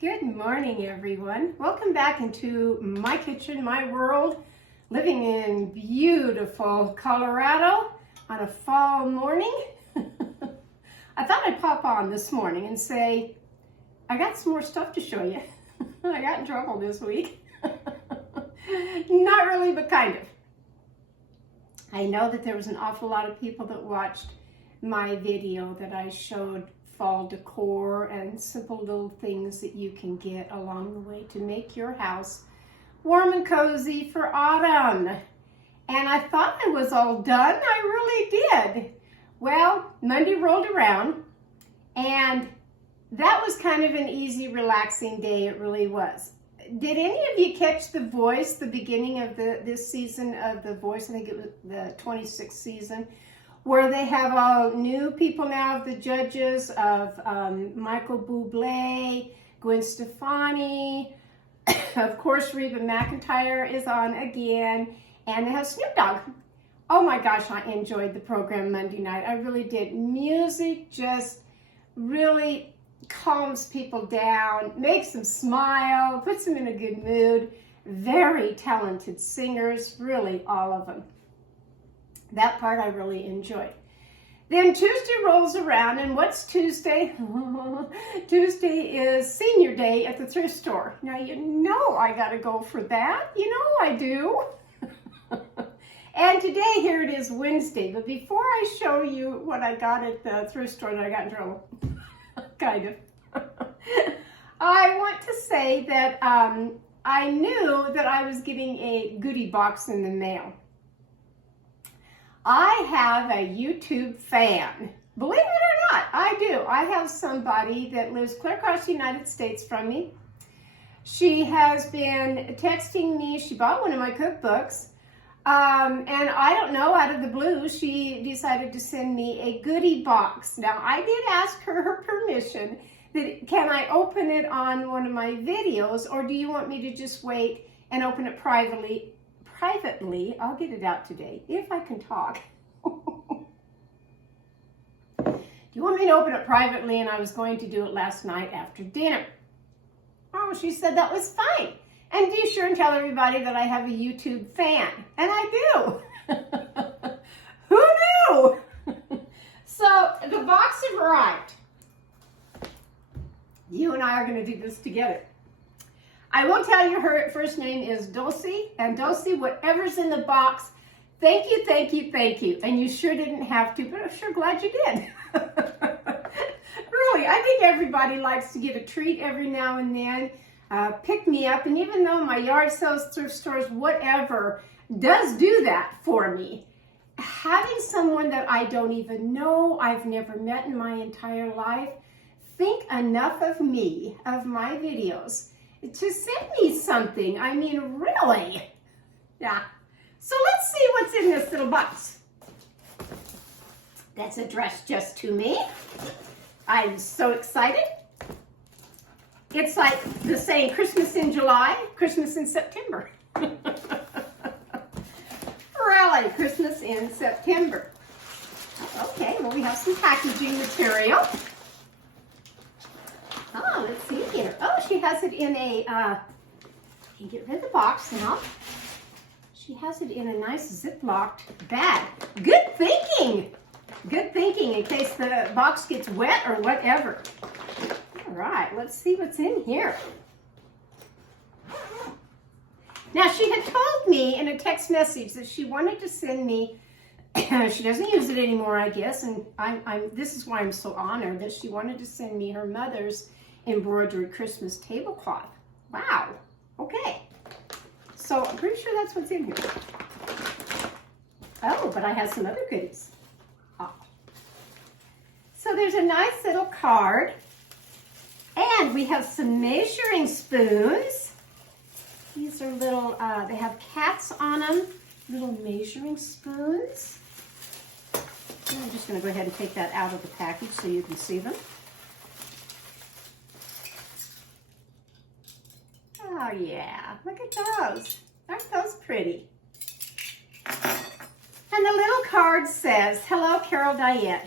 Good morning, everyone. Welcome back into my kitchen, my world, living in beautiful Colorado on a fall morning. I thought I'd pop on this morning and say, I got some more stuff to show you. I got in trouble this week. Not really, but kind of. I know that there was an awful lot of people that watched my video that I showed fall decor and simple little things that you can get along the way to make your house warm and cozy for autumn. And I thought I was all done. I really did. Well, Monday rolled around and that was kind of an easy, relaxing day. It really was. Did any of you catch The Voice, the beginning of this season of The Voice? I think it was the 26th season, where they have all new people now of the judges of Michael Bublé, Gwen Stefani, of course Reba McEntire is on again, and they have Snoop Dogg. Oh my gosh, I enjoyed the program Monday night. I really did. Music just really calms people down, makes them smile, puts them in a good mood. Very talented singers, really all of them. That part I really enjoyed. Then Tuesday rolls around, and what's Tuesday? Tuesday is senior day at the thrift store. Now you know I gotta go for that. You know I do. And today, here it is, Wednesday. But before I show you what I got at the thrift store that I got in trouble, kind of, I want to say that I knew that I was getting a goodie box in the mail. I have a YouTube fan. Believe it or not, I do. I have somebody that lives clear across the United States from me. She has been texting me. She bought one of my cookbooks. And I don't know, out of the blue, she decided to send me a goodie box. Now, I did ask her permission that can I open it on one of my videos, or do you want me to just wait and open it privately? I'll get it out today, if I can talk. Do you want me to open it privately? And I was going to do it last night after dinner. Oh, she said that was fine. And be sure and tell everybody that I have a YouTube fan. And I do. Who knew? So the box arrived. You and I are going to do this together. I will tell you her first name is Dulcie, and Dulcie, whatever's in the box, thank you, thank you, thank you. And you sure didn't have to, but I'm sure glad you did. Really, I think everybody likes to get a treat every now and then, pick me up, and even though my yard sales, thrift stores, whatever, does do that for me, having someone that I don't even know, I've never met in my entire life, think enough of me, of my videos, to send me something. I mean, really. Yeah. So let's see what's in this little box. That's addressed just to me. I'm so excited. It's like the saying, Christmas in July, Christmas in September. Really, Christmas in September. Okay, well, we have some packaging material. Oh, let's see here. Oh, she has it in a, you can get rid of the box now. She has it in a nice Ziplocked bag. Good thinking. Good thinking in case the box gets wet or whatever. All right, let's see what's in here. Now, she had told me in a text message that she wanted to send me, she doesn't use it anymore, I guess, and this is why I'm so honored that she wanted to send me her mother's embroidered Christmas tablecloth. Wow. Okay. So I'm pretty sure that's what's in here. Oh, but I have some other goodies. Oh. So there's a nice little card. And we have some measuring spoons. These are little, they have cats on them. Little measuring spoons. And I'm just going to go ahead and take that out of the package so you can see them. Oh yeah, look at those. Aren't those pretty? And the little card says, hello, Carol Diane.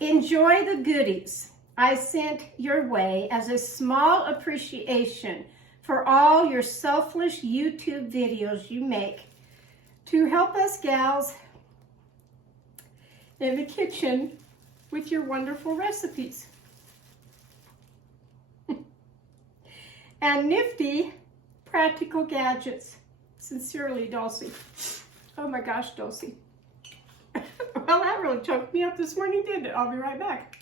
Enjoy the goodies. I sent your way as a small appreciation for all your selfless YouTube videos you make to help us gals in the kitchen with your wonderful recipes. And nifty practical gadgets. Sincerely, Dulcie. Oh my gosh, Dulcie. Well, that really choked me up this morning, didn't it? I'll be right back.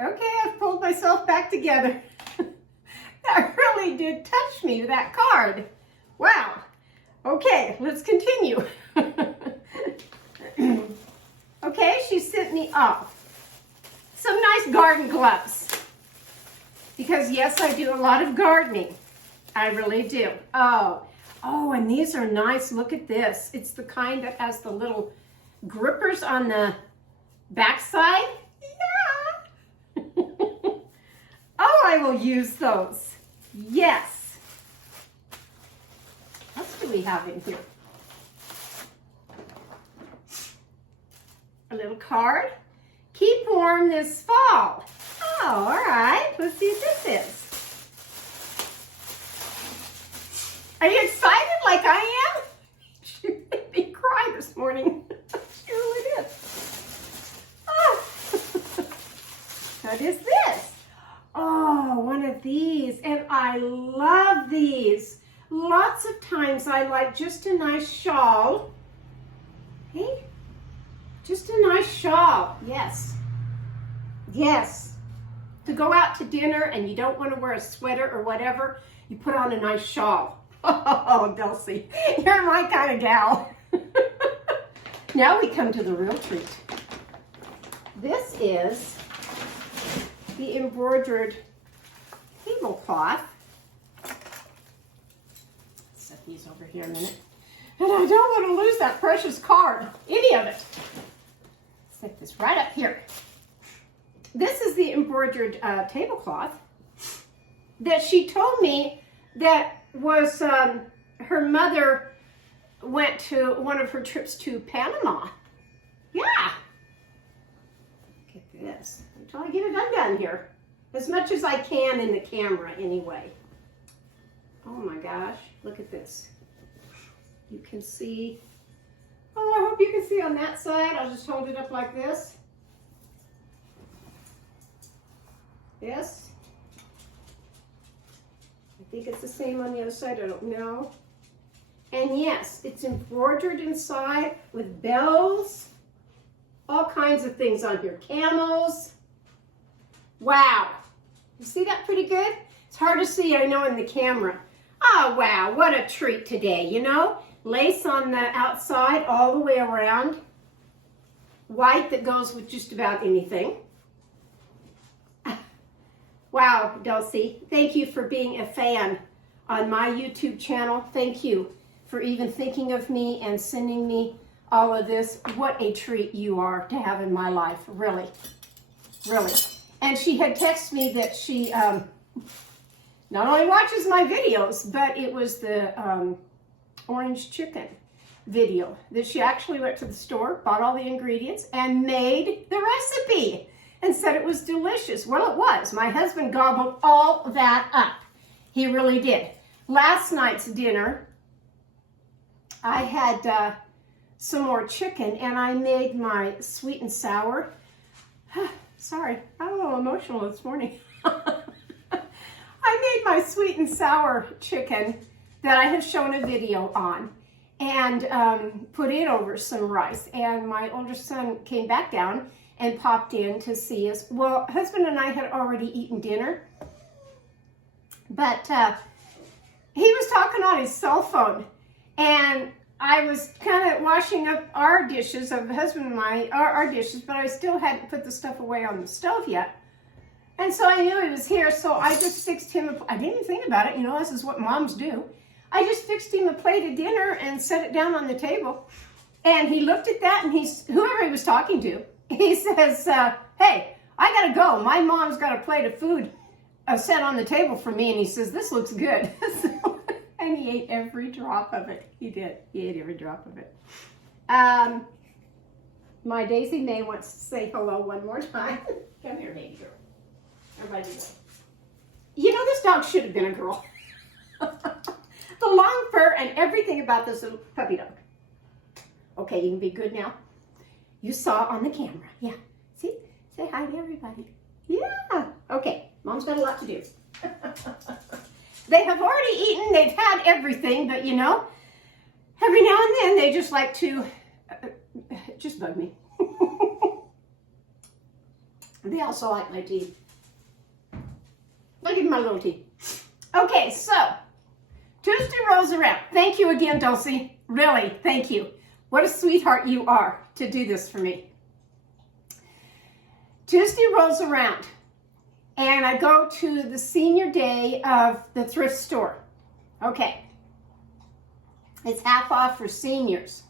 Okay, I've pulled myself back together. That really did touch me, that card. Wow. Okay, let's continue. Okay, she sent me some nice garden gloves. Because yes, I do a lot of gardening. I really do. Oh, and these are nice. Look at this. It's the kind that has the little grippers on the backside. Yeah. Oh, I will use those. Yes. What else do we have in here? A little card. Keep warm this fall. Oh, all right. Let's see what this is. Are you excited like I am? She made me cry this morning. She really did. Oh. What is this? Oh, one of these. And I love these. Lots of times I like just a nice shawl. Hey? Just a nice shawl. Yes. Yes. To go out to dinner and you don't want to wear a sweater or whatever, you put on a nice shawl. Oh, Dulcie, you're my kind of gal. Now we come to the real treat. This is the embroidered tablecloth. Set these over here a minute. And I don't want to lose that precious card, any of it. Stick this right up here. This is the embroidered tablecloth that she told me that was her mother went to one of her trips to Panama. Yeah. Look at this. Until I get it undone here. As much as I can in the camera anyway. Oh my gosh. Look at this. You can see. Oh, I hope you can see on that side. I'll just hold it up like this. Yes. I think it's the same on the other side. I don't know. And yes, it's embroidered inside with bells. All kinds of things on here. Camels. Wow. You see that pretty good? It's hard to see, I know, in the camera. Oh, wow. What a treat today, you know? Lace on the outside all the way around. White that goes with just about anything. Wow, Dulcie, thank you for being a fan on my YouTube channel. Thank you for even thinking of me and sending me all of this. What a treat you are to have in my life, really, really. And she had texted me that she not only watches my videos, but it was the orange chicken video that she actually went to the store, bought all the ingredients, and made the recipe. And said it was delicious. Well, it was. My husband gobbled all that up. He really did. Last night's dinner, I had some more chicken, and I made my sweet and sour. Sorry, I'm a little emotional this morning. I made my sweet and sour chicken that I have shown a video on, and put it over some rice. And my older son came back down and popped in to see us. Well, husband and I had already eaten dinner, but he was talking on his cell phone, and I was kind of washing up our dishes, of husband and our dishes, but I still hadn't put the stuff away on the stove yet. And so I knew he was here, so I just fixed him, I didn't even think about it, you know, this is what moms do. I just fixed him a plate of dinner and set it down on the table. And he looked at that, and whoever he was talking to, he says, hey, I gotta go. My mom's got a plate of food set on the table for me. And he says, this looks good. And And he ate every drop of it. He did. He ate every drop of it. My Daisy May wants to say hello one more time. Come here, baby girl. Everybody go. You know, this dog should have been a girl. The long fur and everything about this little puppy dog. Okay, you can be good now. You saw on the camera. Yeah. See? Say hi to everybody. Yeah. Okay. Mom's got a lot to do. They have already eaten. They've had everything, but you know, every now and then they just like to just bug me. They also like my tea. Look at my little tea. Okay, so Tuesday rolls around. Thank you again, Dulcie. Really, thank you. What a sweetheart you are to do this for me. Tuesday rolls around, and I go to the senior day of the thrift store. Okay. It's half off for seniors.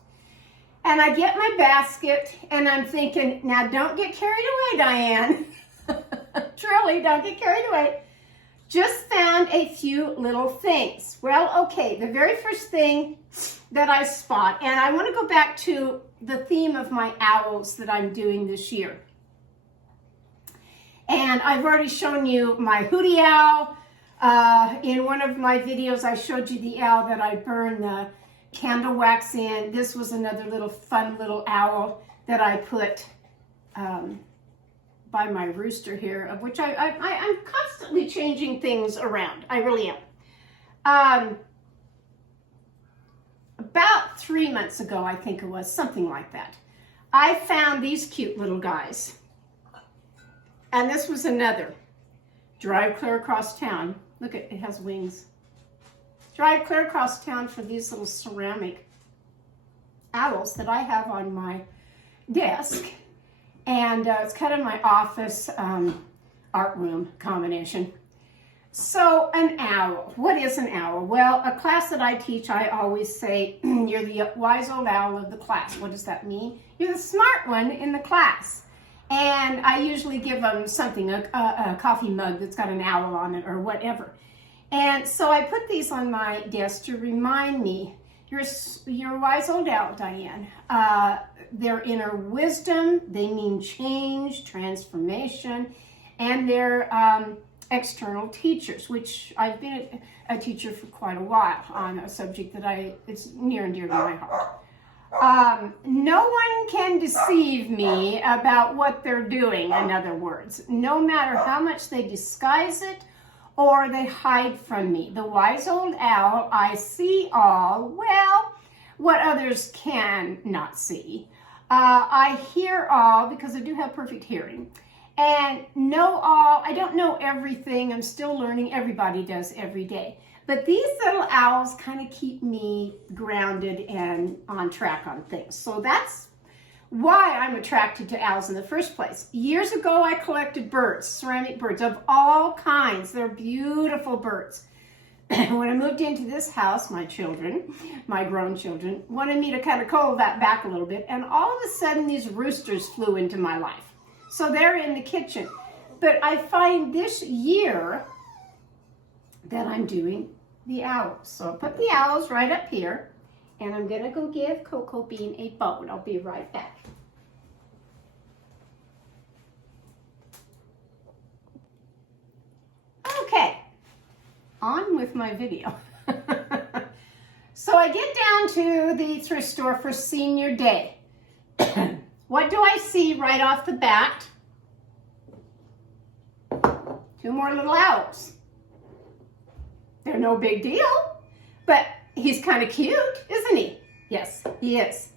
And I get my basket, and I'm thinking, now don't get carried away, Diane. Truly, don't get carried away. Just found a few little things. Well, okay, the very first thing that I spot, and I want to go back to the theme of my owls that I'm doing this year. And I've already shown you my Goodie owl. In one of my videos, I showed you the owl that I burned the candle wax in. This was another little fun little owl that I put by my rooster here, of which I'm constantly changing things around. I really am. About 3 months ago, I think it was, something like that, I found these cute little guys. And this was another. Drive clear across town. Look, it has wings. Drive clear across town for these little ceramic owls that I have on my desk. And it's kind of my office art room combination. So an owl. What is an owl? Well, a class that I teach, I always say, you're the wise old owl of the class. What does that mean? You're the smart one in the class. And I usually give them something, a coffee mug that's got an owl on it or whatever. And so I put these on my desk to remind me, you're a wise old owl, Diane. Their inner wisdom, they mean change, transformation, and they're external teachers, which I've been a teacher for quite a while on a subject that it's near and dear to my heart. No one can deceive me about what they're doing, in other words, no matter how much they disguise it or they hide from me. The wise old owl, I see all, well, what others can not see. I hear all because I do have perfect hearing. And know all, I don't know everything, I'm still learning, everybody does every day. But these little owls kind of keep me grounded and on track on things. So that's why I'm attracted to owls in the first place. Years ago, I collected birds, ceramic birds of all kinds. They're beautiful birds. When I moved into this house, my children, my grown children, wanted me to kind of cull that back a little bit. And all of a sudden, these roosters flew into my life. So they're in the kitchen. But I find this year that I'm doing the owls. So I'll put the owls right up here, and I'm gonna go give Cocoa Bean a bone. I'll be right back. Okay, on with my video. So I get down to the thrift store for senior day. What do I see right off the bat? Two more little owls. They're no big deal, but he's kind of cute, isn't he? Yes, he is.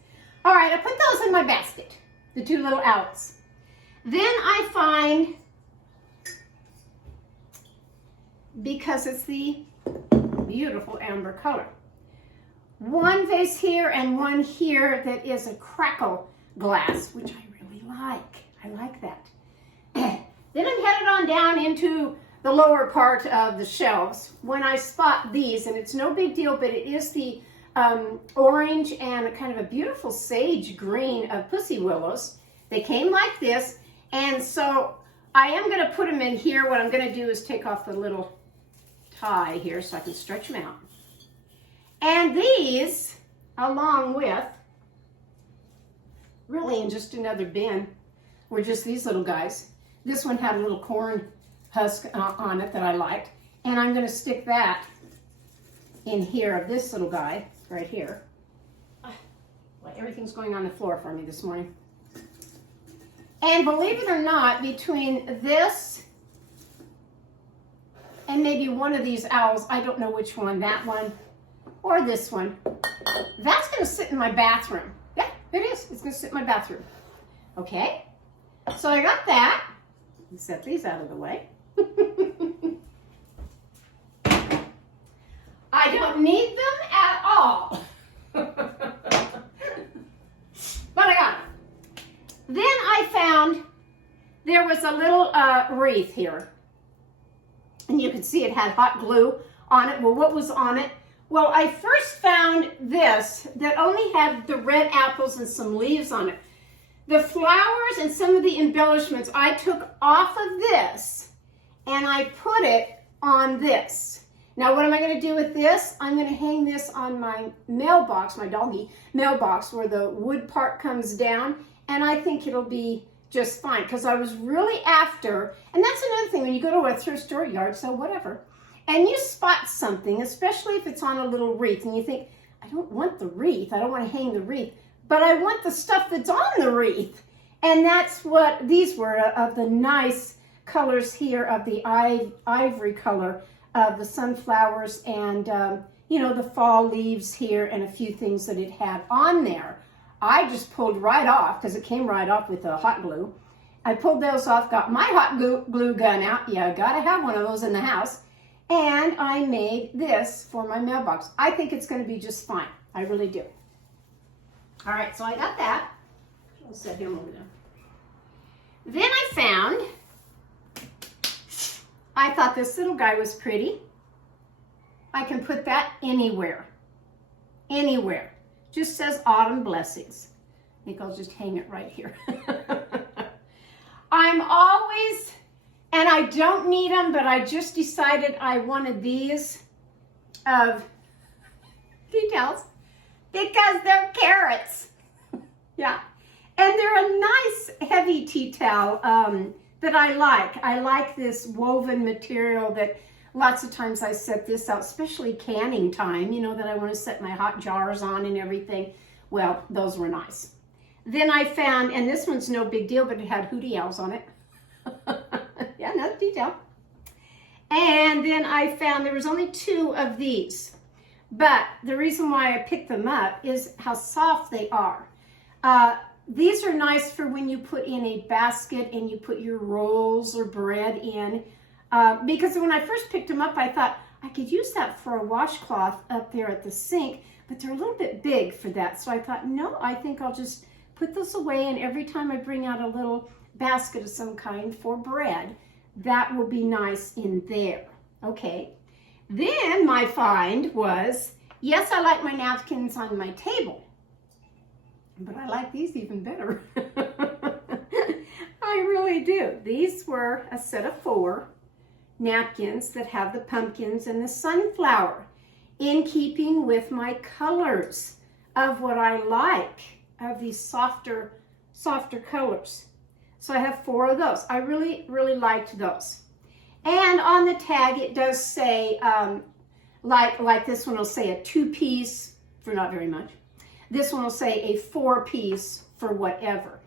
All right, I put those in my basket, the two little owls. Then I find, because it's the beautiful amber color, one vase here and one here that is a crackle glass, which I really like. I like that. Then I'm headed on down into the lower part of the shelves when I spot these, and it's no big deal, but it is the orange and kind of a beautiful sage green of pussy willows. They came like this, and so I am going to put them in here. What I'm going to do is take off the little tie here so I can stretch them out. And these, along with, really in just another bin, were just these little guys. This one had a little corn husk on it that I liked. And I'm going to stick that in here of this little guy right here. Well, everything's going on the floor for me this morning. And believe it or not, between this and maybe one of these owls, I don't know which one, that one or this one, that's going to sit in my bathroom. Yeah, it is. It's going to sit in my bathroom. Okay, so I got that. Set these out of the way. I don't need them at all. But I got them. Then I found there was a little wreath here. And you can see it had hot glue on it. Well, what was on it? Well, I first found this that only had the red apples and some leaves on it. The flowers and some of the embellishments I took off of this and I put it on this. Now, what am I going to do with this? I'm going to hang this on my mailbox, my doggy mailbox, where the wood part comes down, and I think it'll be just fine because I was really after, and that's another thing when you go to a thrift store, yard sale, whatever, and you spot something, especially if it's on a little wreath, and you think, I don't want the wreath, I don't want to hang the wreath, but I want the stuff that's on the wreath. And that's what these were, of the nice colors here of the ivory color of the sunflowers and, you know, the fall leaves here and a few things that it had on there. I just pulled right off because it came right off with the hot glue. I pulled those off, got my hot glue gun out. Yeah, gotta have one of those in the house. And I made this for my mailbox. I think it's going to be just fine. I really do. All right, so I got that. I'll set him over there. Then I thought this little guy was pretty. I can put that anywhere. Anywhere. Just says Autumn Blessings. I think I'll just hang it right here. I'm always, and I don't need them, but I just decided I wanted these of details because they're carrots. Yeah. And they're a nice heavy tea towel that I like. I like this woven material that lots of times I set this out, especially canning time, you know, that I want to set my hot jars on and everything. Well, those were nice. Then I found, and this one's no big deal, but it had hootie owls on it. Yeah, another detail. And then I found there was only 2 of these. But the reason why I picked them up is how soft they are. These are nice for when you put in a basket and you put your rolls or bread in. Because when I first picked them up, I thought I could use that for a washcloth up there at the sink, but they're a little bit big for that. So I thought, no, I think I'll just put this away, and every time I bring out a little basket of some kind for bread, that will be nice in there. Okay. Then my find was, yes, I like my napkins on my table, but I like these even better. I really do. These were a set of 4 napkins that have the pumpkins and the sunflower, in keeping with my colors of what I like, of these softer colors. So I have 4 of those. I really, really liked those. And on the tag, it does say, like this one will say a 2-piece for not very much. This one will say a 4-piece for whatever.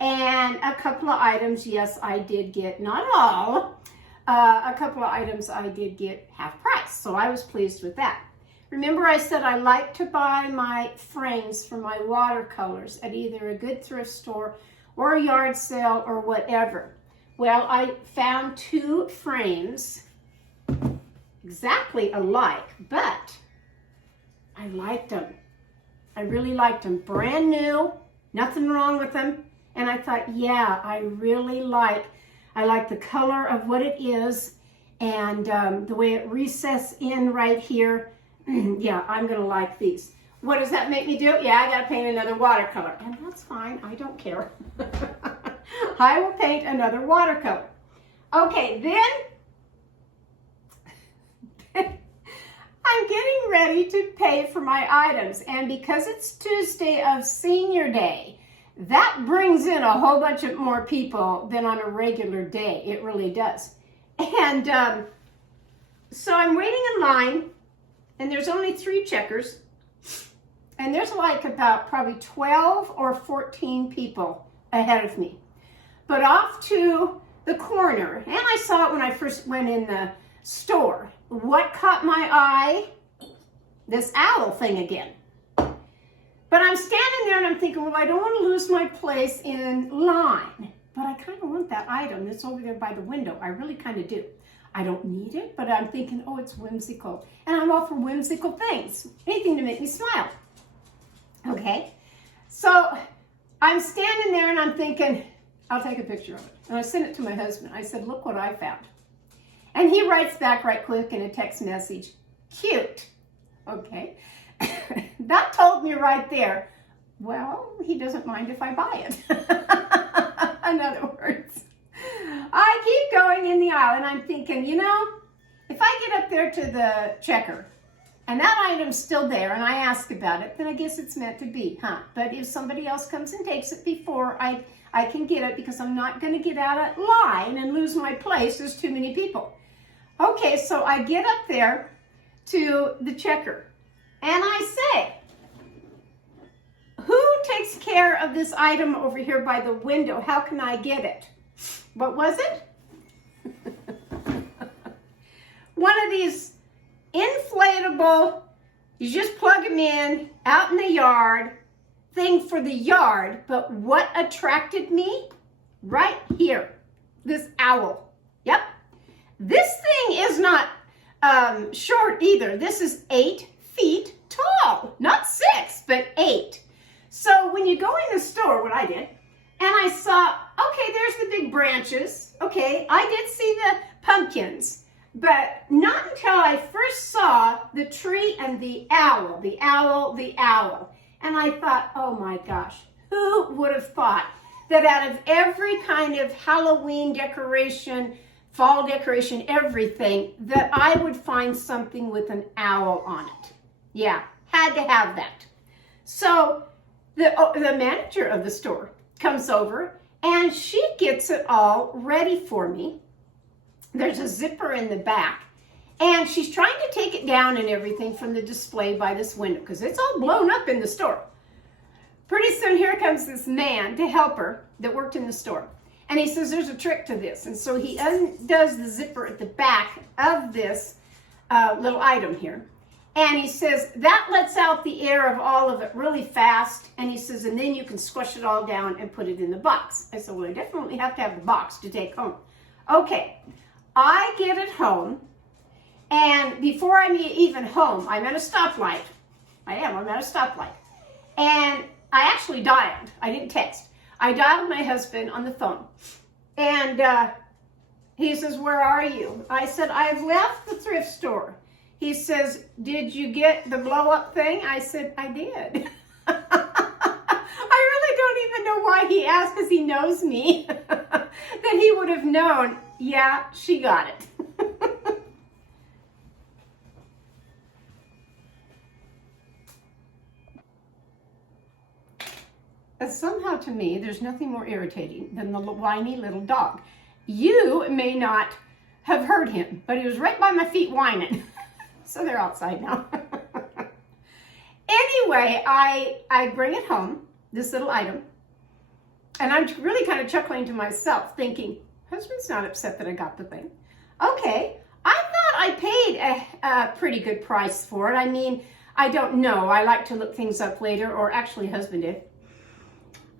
And a couple of items, yes, I did get, not all, a couple of items I did get half price. So I was pleased with that. Remember I said I like to buy my frames for my watercolors at either a good thrift store or a yard sale or whatever. Well, I found 2 frames exactly alike, but I liked them. I really liked them. Brand new, nothing wrong with them. And I thought, yeah, I really like the color of what it is and the way it recesses in right here. Yeah, I'm going to like these. What does that make me do? Yeah, I got to paint another watercolor. And that's fine. I don't care. I will paint another watercolor. Okay, then I'm getting ready to pay for my items, and because it's Tuesday of Senior Day, that brings in a whole bunch of more people than on a regular day. It really does. And so I'm waiting in line, and there's only 3 checkers, and there's like about probably 12 or 14 people ahead of me. But off to the corner, and I saw it when I first went in the store. What caught my eye? This owl thing again. But I'm standing there and I'm thinking, well, I don't want to lose my place in line, but I kind of want that item that's over there by the window. I really kind of do. I don't need it, but I'm thinking, oh, it's whimsical. And I'm all for whimsical things. Anything to make me smile. Okay? So I'm standing there and I'm thinking, I'll take a picture of it. And I sent it to my husband. I said, look what I found. And he writes back right quick in a text message, cute. Okay. That told me right there, well, he doesn't mind if I buy it. In other words, I keep going in the aisle and I'm thinking, you know, if I get up there to the checker and that item's still there and I ask about it, then I guess it's meant to be, huh? But if somebody else comes and takes it before I can get it, because I'm not going to get out of line and lose my place. There's too many people. Okay, so I get up there to the checker and I say, who takes care of this item over here by the window? How can I get it? What was it? One of these inflatable, you just plug them in out in the yard, thing for the yard. But what attracted me? Right here, this owl. Yep. This thing is not short either. This is 8 feet tall. Not 6, but 8. So when you go in the store, what I did, and I saw, okay, there's the big branches. Okay, I did see the pumpkins, but not until I first saw the tree and the owl, the owl, the owl. And I thought, oh my gosh, who would have thought that out of every kind of Halloween decoration, fall decoration, everything, that I would find something with an owl on it. Yeah, had to have that. So the manager of the store comes over and she gets it all ready for me. There's a zipper in the back and she's trying to take it down and everything from the display by this window because it's all blown up in the store. Pretty soon here comes this man to help her that worked in the store. And he says, there's a trick to this. And so he undoes the zipper at the back of this little item here. And he says, that lets out the air of all of it really fast. And he says, and then you can squish it all down and put it in the box. I said, well, I definitely have to have the box to take home. Okay, I get it home. And before I'm even home, I'm at a stoplight. I'm at a stoplight. And I actually dialed. I didn't text. I dialed my husband on the phone. And he says, where are you? I said, I've left the thrift store. He says, did you get the blow-up thing? I said, I did. I really don't even know why he asked, because he knows me. Then he would have known, yeah, she got it. Somehow to me, there's nothing more irritating than the whiny little dog. You may not have heard him, but he was right by my feet whining. So they're outside now. Anyway, I bring it home, this little item, and I'm really kind of chuckling to myself, thinking, husband's not upset that I got the thing. Okay, I thought I paid a pretty good price for it. I mean, I don't know. I like to look things up later, or actually husband did.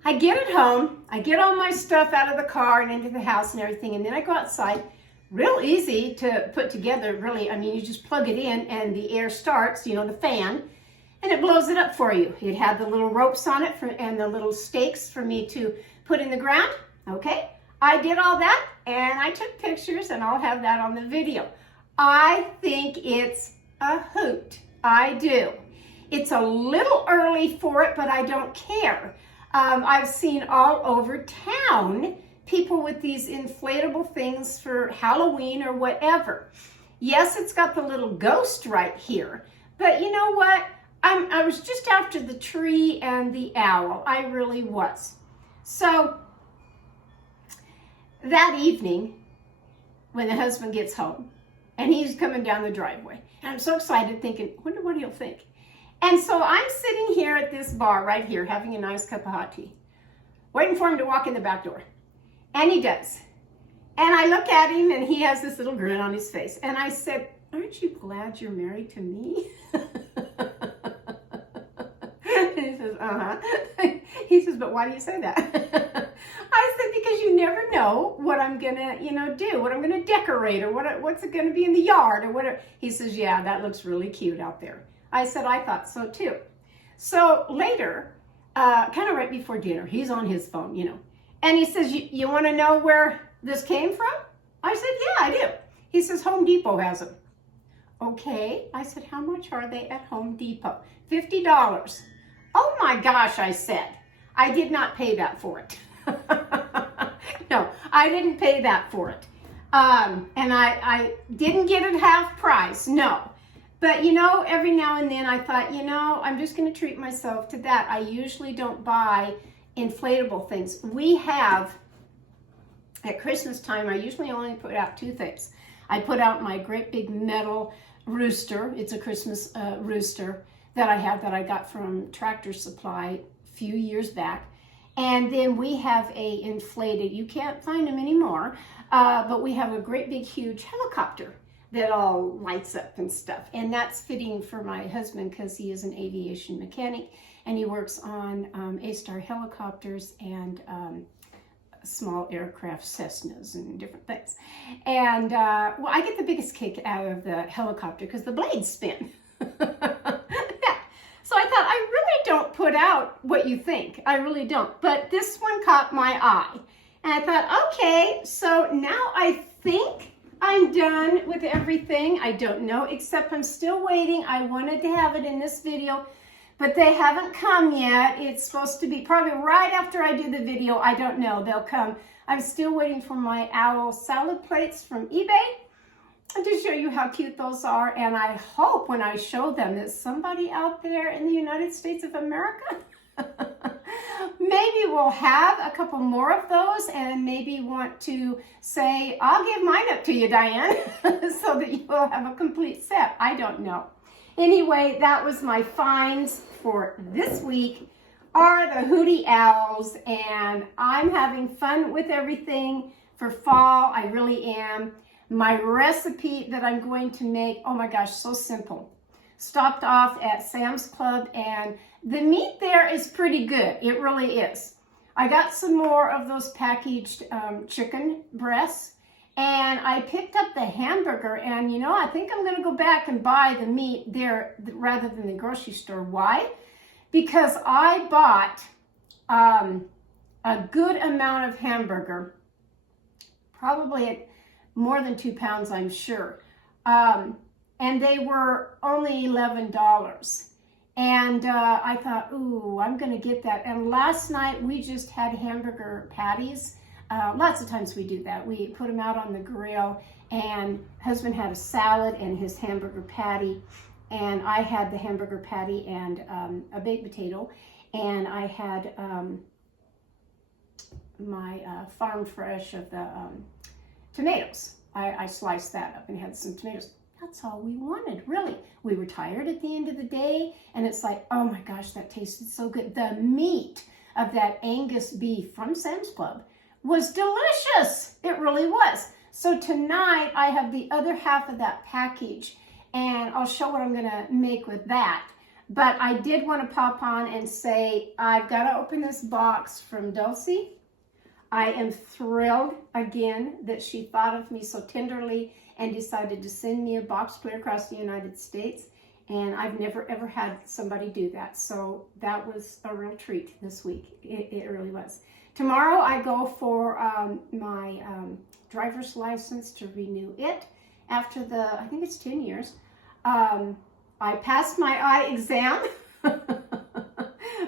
I get it home, I get all my stuff out of the car and into the house and everything, and then I go outside. Real easy to put together, really. I mean, you just plug it in and the air starts, you know, the fan, and it blows it up for you. It had the little ropes on it and the little stakes for me to put in the ground. Okay, I did all that and I took pictures, and I'll have that on the video. I think it's a hoot. I do. It's a little early for it, but I don't care. I've seen all over town people with these inflatable things for Halloween or whatever. Yes, it's got the little ghost right here. But you know what? I was just after the tree and the owl. I really was. So that evening, when the husband gets home, and he's coming down the driveway, and I'm so excited thinking, wonder what he'll think. And so I'm sitting here at this bar right here, having a nice cup of hot tea, waiting for him to walk in the back door. And he does. And I look at him, and he has this little grin on his face. And I said, aren't you glad you're married to me? And he says, uh-huh. He says, but why do you say that? I said, because you never know what I'm going to, do, what I'm going to decorate, or what's it going to be in the yard, or whatever. He says, yeah, that looks really cute out there. I said, I thought so too. So later, kind of right before dinner, he's on his phone, and he says, you want to know where this came from? I said, yeah, I do. He says, Home Depot has them. Okay. I said, how much are they at Home Depot? $50. Oh my gosh, I said. I did not pay that for it. No, I didn't pay that for it. And I didn't get it half price, no. But every now and then I thought, I'm just going to treat myself to that. I usually don't buy inflatable things. We have, at Christmas time, I usually only put out 2 things. I put out my great big metal rooster. It's a Christmas rooster that I have that I got from Tractor Supply a few years back. And then we have a inflated, you can't find them anymore, but we have a great big huge helicopter that all lights up and stuff. And that's fitting for my husband because he is an aviation mechanic and he works on A-Star helicopters and small aircraft, Cessnas and different things. And well, I get the biggest kick out of the helicopter because the blades spin. So I thought, I really don't put out what you think. I really don't. But this one caught my eye. And I thought, okay, so now I think I'm done with everything. I don't know, except I'm still waiting. I wanted to have it in this video, but they haven't come yet. It's supposed to be probably right after I do the video. I don't know. They'll come. I'm still waiting for my owl salad plates from eBay to show you how cute those are. And I hope when I show them that somebody out there in the United States of America maybe we'll have a couple more of those and maybe want to say, I'll give mine up to you, Diane, so that you will have a complete set. I don't know. Anyway, that was my finds for this week are the Hootie Owls, and I'm having fun with everything for fall. I really am. My recipe that I'm going to make, oh my gosh, so simple. Stopped off at Sam's Club, and the meat there is pretty good. It really is. I got some more of those packaged chicken breasts, and I picked up the hamburger, and I think I'm going to go back and buy the meat there rather than the grocery store. Why? Because I bought a good amount of hamburger, probably at more than 2 pounds, I'm sure. And they were only $11. And I thought, ooh, I'm going to get that. And last night we just had hamburger patties. Lots of times we do that. We put them out on the grill, and husband had a salad and his hamburger patty. And I had the hamburger patty and a baked potato. And I had my farm fresh of the tomatoes. I sliced that up and had some tomatoes. That's all we wanted, really. We were tired at the end of the day, and it's like, oh my gosh, that tasted so good. The meat of that Angus beef from Sam's Club was delicious. It really was. So tonight, I have the other half of that package, and I'll show what I'm gonna make with that. But I did want to pop on and say, I've got to open this box from Dulcie. I am thrilled again that she thought of me so tenderly and decided to send me a box clear across the United States. And I've never ever had somebody do that. So that was a real treat this week. It really was. Tomorrow I go for my driver's license to renew it after I think it's 10 years. I passed my eye exam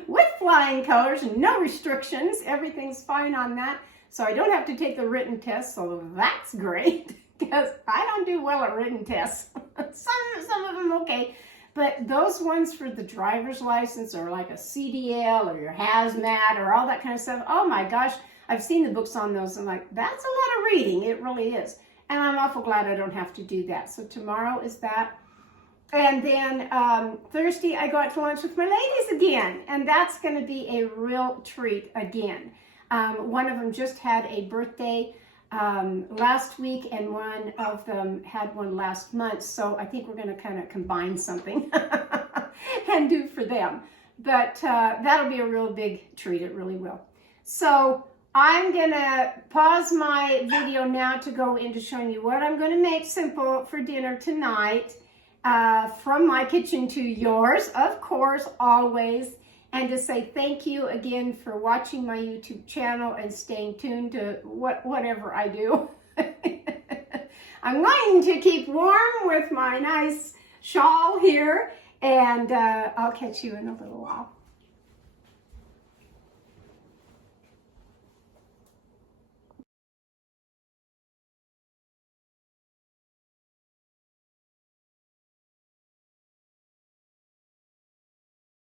with flying colors and no restrictions. Everything's fine on that. So I don't have to take the written test, so that's great. because I don't do well at written tests. Some of them okay, but those ones for the driver's license or like a CDL or your hazmat or all that kind of stuff, oh my gosh, I've seen the books on those. I'm like, that's a lot of reading. It really is. And I'm awful glad I don't have to do that. So tomorrow is that. And then Thursday, I go out to lunch with my ladies again. And that's going to be a real treat again. One of them just had a birthday last week, and one of them had one last month. So I think we're going to kind of combine something and do for them. But that'll be a real big treat. It really will. So I'm going to pause my video now to go into showing you what I'm going to make simple for dinner tonight. From my kitchen to yours, of course, always. And to say thank you again for watching my YouTube channel and staying tuned to whatever I do. I'm going to keep warm with my nice shawl here, and I'll catch you in a little while.